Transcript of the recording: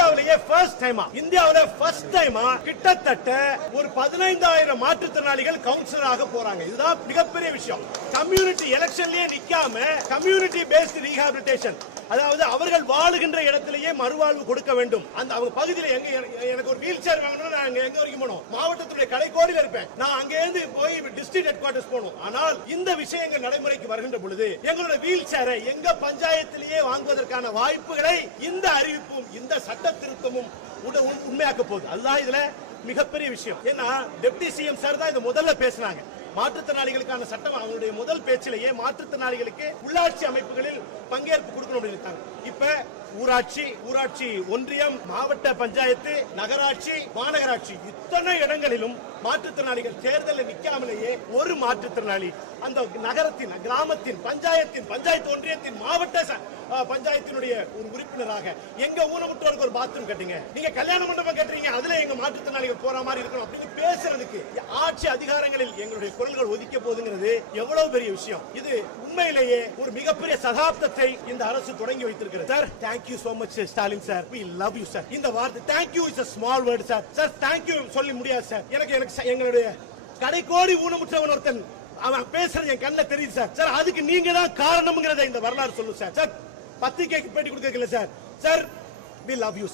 இந்தியாவிலேயே ஃபர்ஸ்ட் டைமா கிட்டத்தட்ட ஒரு 15,000 மாற்றுத்திறனாளிகள் கவுன்சிலராக போறாங்க. இதுதான் மிகப்பெரிய விஷயம். கம்யூனிட்டி எலெக்ஷன்லயே நிக்காம கம்யூனிட்டி பேஸ்ட் ரீஹாபிலிட்டேஷன், அதாவது அவர்கள் வாழுகின்ற இடத்திலேயே மறுவாழ்வு கொடுக்க வேண்டும். அந்த அவங்க பகுதியில் எனக்கு ஒரு வீல் சேர் வாங்கணும், நான் எங்க வரைக்கும் போகணும், மாவட்டத்துடைய கடைக்கோடியில் இருப்பேன், நான் அங்க இருந்து போய் டிஸ்ட்ரிக்ட் ஹெட் குவார்டர்ஸ் போகணும். ஆனால் இந்த விஷயங்கள் நடைமுறைக்கு வருகின்ற பொழுது எங்களுடைய வீல் சேரை எங்க பஞ்சாயத்திலேயே வாங்குவதற்கான வாய்ப்புகளை இந்த அறிவிப்பும் இந்த சட்ட திருத்தமும் உண்மையாக்க போகுது. அதுதான் இதுல மிகப்பெரிய விஷயம். ஏன்னா டெப்டி சிஎம் சார் தான் இதை முதல்ல பேசினாங்க. மாற்றுத்திறனாளிகளுக்கான சட்டம் அவங்களுடைய முதல் பேச்சிலேயே மாற்றுத்திறனாளிகளுக்கு உள்ளாட்சி அமைப்புகளில் பங்கேற்பு கொடுக்கணும் அப்படின்னு. இப்ப ஊராட்சி ஒன்றியம், மாவட்ட பஞ்சாயத்து, நகராட்சி, மாநகராட்சி இத்தனை இடங்களிலும் மாற்றுத்திறனாளிகள் தேர்தலில் நிற்காமலேயே ஒரு மாற்றுத்திறனாளி அந்த நகரத்தின், கிராமத்தின், பஞ்சாயத்து ஒன்றியத்தின், மாவட்ட பஞ்சாயத்தினுடைய ஒரு உறுப்பினராக எங்க ஊனமுற்றோருக்கு ஒரு பாத்ரூம் கட்டுங்க, நீங்க கல்யாண மண்டபம் கட்டுறீங்க, அதுல எங்க மாற்றுத்திறனாளிகள் போற மாதிரி இருக்கணும் அப்படின்னு பேசுறதுக்கு ஆட்சி அதிகாரங்களில் எங்களுடைய குரல்கள் ஒதுக்க போதுங்கிறது எவ்வளவு பெரிய விஷயம். இது உண்மையிலேயே ஒரு மிகப்பெரிய சகாப்தத்தை இந்த அரசு தொடங்கி வைத்திருக்கிறது. Sir, thank you so much Stalin sir, we love you sir. இந்த வார்த்தை thank you is a small word sir. Sir, thank you சொல்லி முடியாது சார். எனக்கு எங்களுடைய கடைக்கோடி ஊனமுற்றவன் ஒருத்தன் அவன் பேசுறது என் கண்ணில் தெரியுது சார். சார், அதுக்கு நீங்க தான் காரணம்ங்கிறத இந்த வரலாறு சொல்லும் சார். சார், பத்திரிகைக்கு பேட்டி கொடுக்கல sir. Sir, we love you sir.